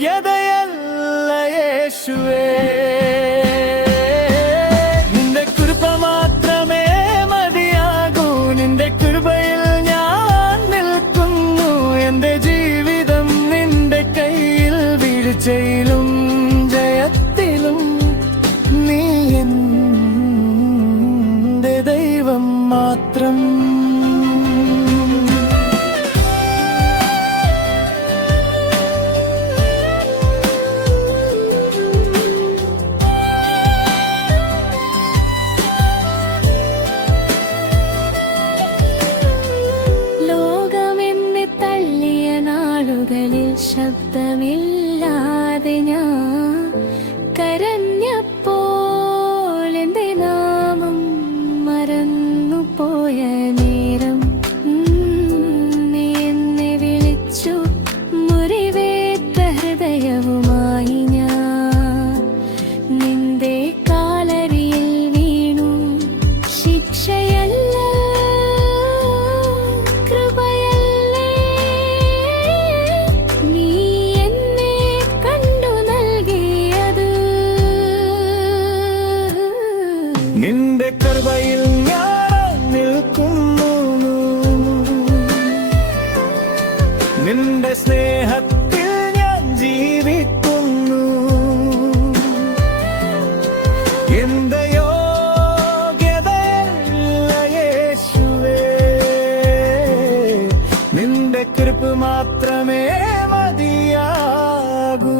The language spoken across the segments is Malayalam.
യോഗ്യതയല്ല യേശുവേ, നിന്റെ കൃപ മാത്രമേ മതിയാകൂ. നിന്റെ കൃപയിൽ ഞാൻ നിൽക്കുന്നു. എന്റെ ജീവിതം നിന്റെ കയ്യിൽ, വീഴ്ചയിലും ജയത്തിലും നീ എന്റെ ദൈവം മാത്രം. ശബ്ദമില്ലാതെ ഞാൻ കരഞ്ഞപ്പോൾ എന്റെ നാമം മറന്നുപോയ നേരം നീ എന്നെ വിളിച്ചു. മുറിവേറ്റ ഹൃദയവുമായി ഞാൻ നിന്റെ കാലടിയിൽ വീണു. ശിക്ഷയല്ല നിന്റെ കൃപയിൽ ഞാൻ നിൽക്കുന്നു. നിന്റെ സ്നേഹത്തിൽ ഞാൻ ജീവിക്കുന്നു. എന്റെ യോഗ്യതയല്ല യേശുവേ, നിന്റെ കൃപ മാത്രമേ മതിയാകൂ.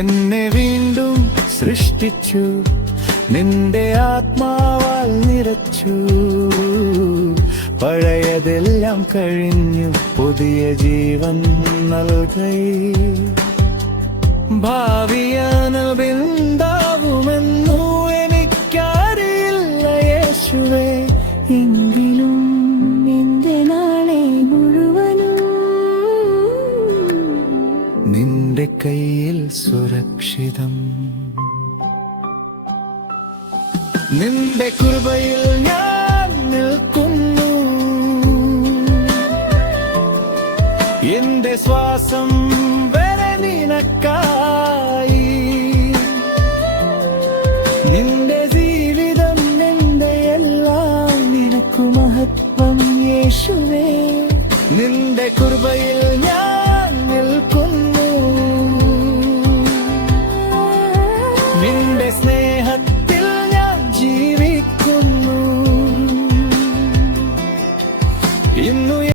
എന്നെ വീണ്ടും സൃഷ്ടിച്ചു, നിന്റെ ആത്മാവാൽ നിറച്ചു. പഴയതെല്ലാം കഴിഞ്ഞു, പുതിയ ജീവൻ നൽകി. ഭാവിയാനൽ ബിന്ദാവുമെന്നു എനിക്കറിയില്ല യേശുവേ, എങ്കിലും എന്റെ നാളെ മുഴുവനും നിന്റെ കയ്യിൽ സുരക്ഷിതം. നിന്റെ കൃപയിൽ ഞാൻ നിൽക്കുന്നു. എന്റെ ശ്വാസം വരെ നിനക്കായി. നിന്റെ ജീവിതം നിന്റെ എല്ലാം, നിനക്കു മഹത്വം യേശുവേ. നിന്റെ കൃപയിൽ